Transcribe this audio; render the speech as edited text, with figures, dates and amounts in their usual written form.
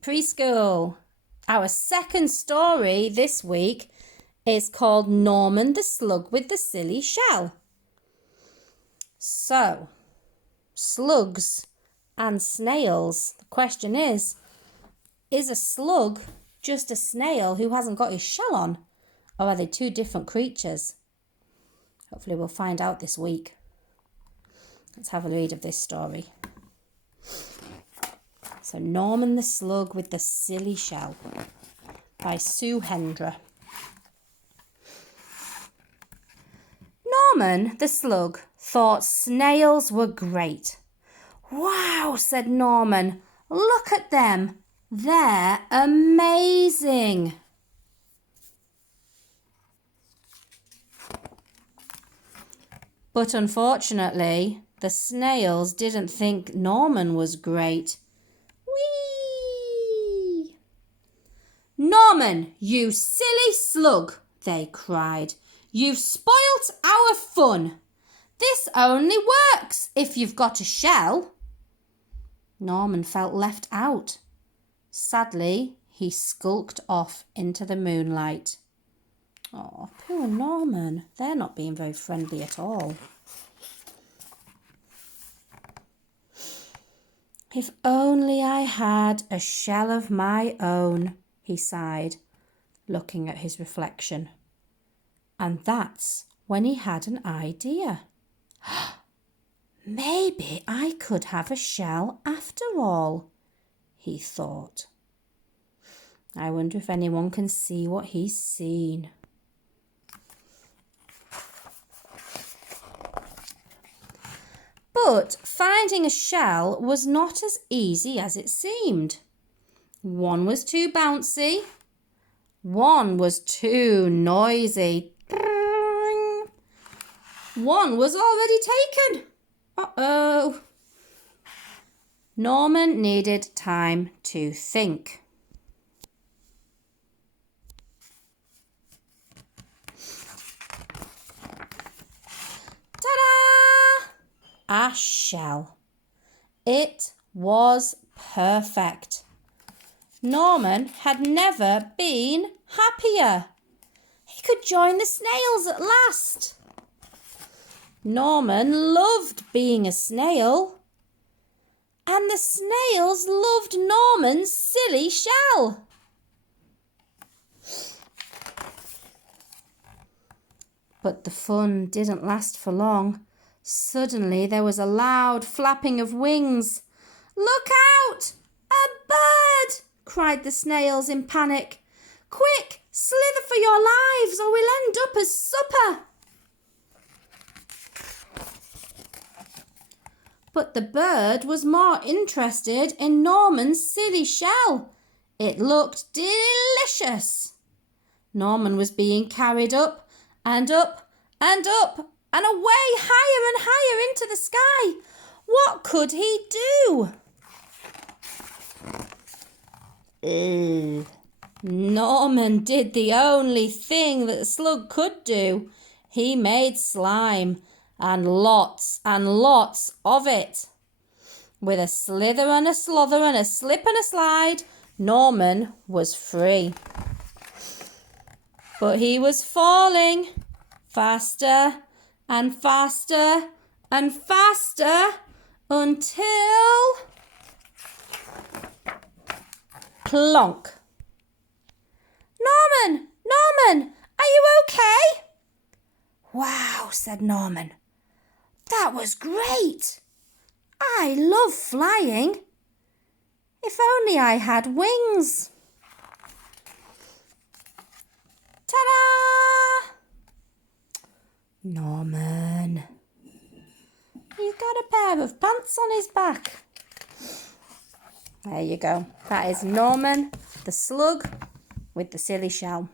Preschool. Our second story this week is called Norman the Slug with the Silly Shell. So, slugs and snails. The question is a slug just a snail who hasn't got his shell on? Or are they two different creatures? Hopefully we'll find out this week. Let's have a read of this story. So, Norman the Slug with the Silly Shell by Sue Hendra. Norman the Slug thought snails were great. Wow, said Norman. Look at them. They're amazing. But unfortunately, the snails didn't think Norman was great. Whee! Norman, you silly slug, they cried. You've spoilt our fun. This only works if you've got a shell. Norman felt left out. Sadly, he skulked off into the moonlight. Oh, poor Norman. They're not being very friendly at all. If only I had a shell of my own, he sighed, looking at his reflection. And that's when he had an idea. Maybe I could have a shell after all, he thought. I wonder if anyone can see what he's seen. But finding a shell was not as easy as it seemed. One was too bouncy. One was too noisy. One was already taken. Uh-oh. Norman needed time to think. Ta-da! A shell. It was perfect. Norman had never been happier. He could join the snails at last. Norman loved being a snail. And the snails loved Norman's silly shell. But the fun didn't last for long. Suddenly there was a loud flapping of wings. Look out! A bird! Cried the snails in panic. Quick, slither for your lives or we'll end up as supper. But the bird was more interested in Norman's silly shell. It looked delicious. Norman was being carried up and up and up and away, higher and higher into the sky. What could he do? Norman did the only thing that the slug could do. He made slime, and lots of it. With a slither and a slother and a slip and a slide, Norman was free. But he was falling faster and faster and faster until plonk. Norman, Norman, are you okay? Wow, said Norman. That was great. I love flying. If only I had wings. Ta-da! Norman. He's got a pair of pants on his back. There you go. That is Norman the Slug with the Silly Shell.